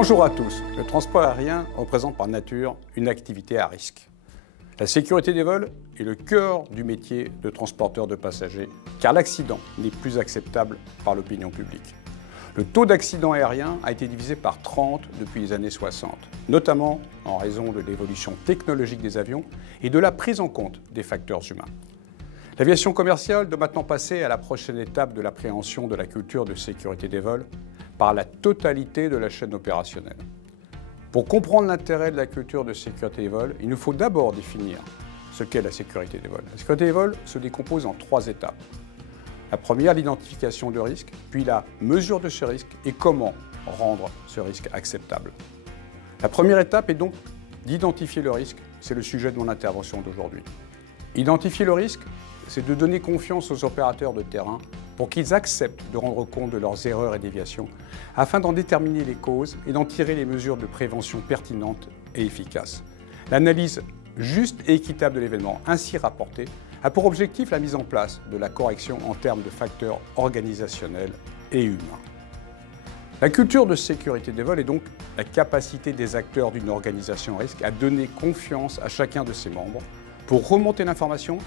Bonjour à tous. Le transport aérien représente par nature une activité à risque. La sécurité des vols est le cœur du métier de transporteur de passagers, car l'accident n'est plus acceptable par l'opinion publique. Le taux d'accident aérien a été divisé par 30 depuis les années 60, notamment en raison de l'évolution technologique des avions et de la prise en compte des facteurs humains. L'aviation commerciale doit maintenant passer à la prochaine étape de l'appréhension de la culture de sécurité des vols par la totalité de la chaîne opérationnelle. Pour comprendre l'intérêt de la culture de sécurité des vols, il nous faut d'abord définir ce qu'est la sécurité des vols. La sécurité des vols se décompose en 3 étapes. La première, l'identification de risque, puis la mesure de ce risque et comment rendre ce risque acceptable. La première étape est donc d'identifier le risque, c'est le sujet de mon intervention d'aujourd'hui. Identifier le risque, c'est de donner confiance aux opérateurs de terrain pour qu'ils acceptent de rendre compte de leurs erreurs et déviations, afin d'en déterminer les causes et d'en tirer les mesures de prévention pertinentes et efficaces. L'analyse juste et équitable de l'événement ainsi rapporté a pour objectif la mise en place de la correction en termes de facteurs organisationnels et humains. La culture de sécurité des vols est donc la capacité des acteurs d'une organisation à risque à donner confiance à chacun de ses membres pour remonter l'information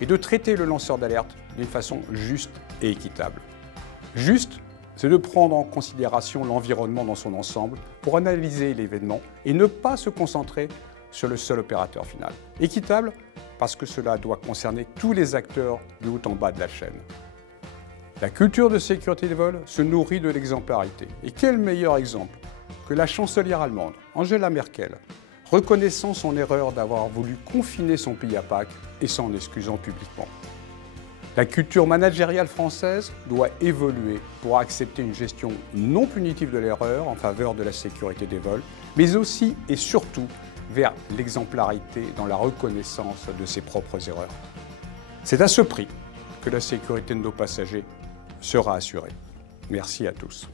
et de traiter le lanceur d'alerte d'une façon juste et équitable. Juste, c'est de prendre en considération l'environnement dans son ensemble pour analyser l'événement et ne pas se concentrer sur le seul opérateur final. Équitable, parce que cela doit concerner tous les acteurs de haut en bas de la chaîne. La culture de sécurité des vols se nourrit de l'exemplarité. Et quel meilleur exemple que la chancelière allemande, Angela Merkel, reconnaissant son erreur d'avoir voulu confiner son pays à Pâques et s'en excusant publiquement. La culture managériale française doit évoluer pour accepter une gestion non punitive de l'erreur en faveur de la sécurité des vols, mais aussi et surtout vers l'exemplarité dans la reconnaissance de ses propres erreurs. C'est à ce prix que la sécurité de nos passagers sera assurée. Merci à tous.